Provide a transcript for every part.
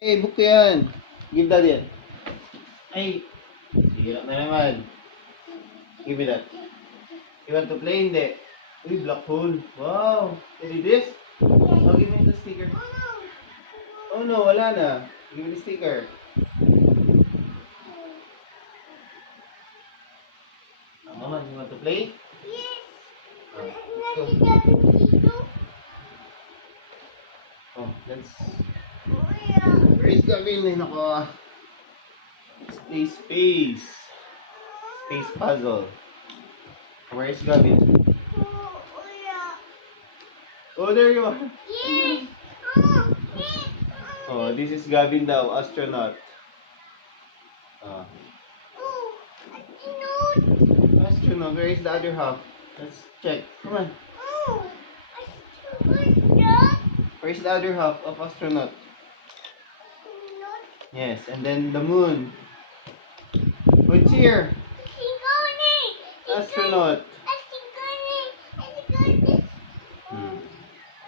Hey, book ko yan. Give that yan. Ay, sira na naman. Give me that. You want to play? Hindi. Uy, black hole. Wow. Can you do this? Oh, give me the sticker. Oh no, wala na. Give me the sticker. Mama, you want to play? Yes. Let's go. Oh, let's... Where is Gavin? Ay, nako. Space puzzle. Where is Gavin? Oh, there you are. Yes. Oh, this is Gavin daw, astronaut. Oh. Astronaut, where is the other half? Let's check. Come on. Where is the other half of astronaut? Yes, and then the moon. What's here? Astronaut.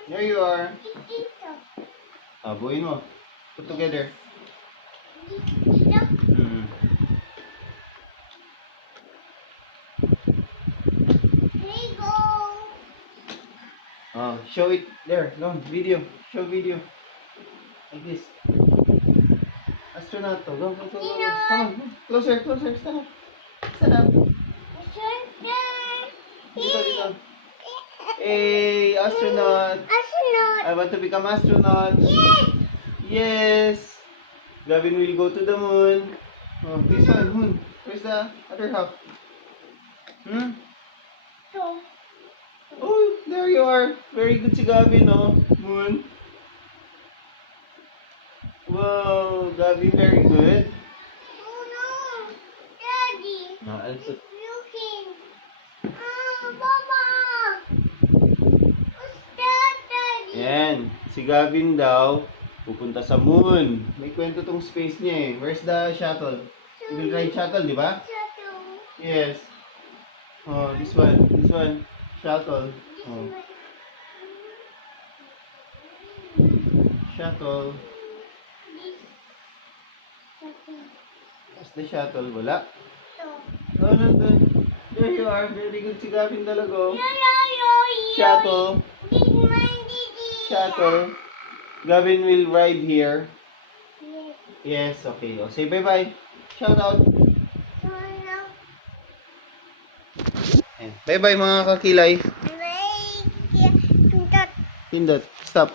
There you are. Ah, buuin mo. Put together. Oh, show it there. Go, video. Show video. Like this. Astronaut. Go. Come on. Closer. Stand up. Dito. Hey, astronaut. I want to become astronaut. Yes. Gavin will go to the moon. Oh, this one, moon. Where's the other half? Oh, there you are. Very good si Gavin, no? Moon. Wow, Gavin, very good. Oh no, Daddy. No, I'll put... Looking. Mama. What's that, Daddy? Yan. Si Gavin daw, pupunta sa moon. May kwento tong space niya eh. Where's the shuttle? You will ride shuttle, di ba? Shuttle. Yes. Oh, this one. Shuttle. Oh. Shuttle. That's the shuttle. Wala. Oh, nandun. There you are. Very good si Gavin talaga. Oh. Shuttle. Shuttle. Gavin will ride here. Yes, okay. Oh, say bye-bye. Shout out. Bye-bye mga kakilay. Pindot. Stop.